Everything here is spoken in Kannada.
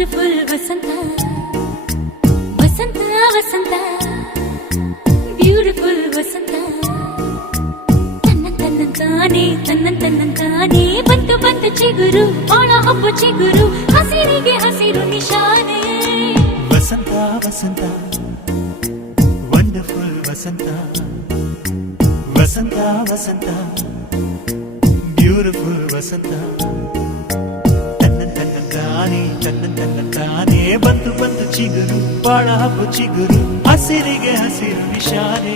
ವಂಡರ್ಫುಲ್ ವಸಂತ ವಸಂತ ವಸಂತ ಬ್ಯೂಟಿಫುಲ್ ವಸಂತ ತನ್ನಂತಾನೆ ಬಂತು ಬಂತು ಚಿಗುರು ಬಾಳ ಹಬ್ಬ ಚಿಗುರು ಹಸಿರಿಗೆ ಹಸಿರು ನಿಶಾನೆ ವಸಂತ ವಸಂತ ವಂಡರ್ಫುಲ್ ವಸಂತ ವಸಂತ ವಸಂತ ಬ್ಯೂಟಿಫುಲ್ ವಸಂತ ತನ್ನಂತಾನೆ ಬಂತು ಬಂತು ಚಿಗುರು ಬಾಳ ಹಬ್ಬ ಚಿಗುರು ಹಸಿರಿಗೆ ಹಸಿರು ನಿಶಾನೆ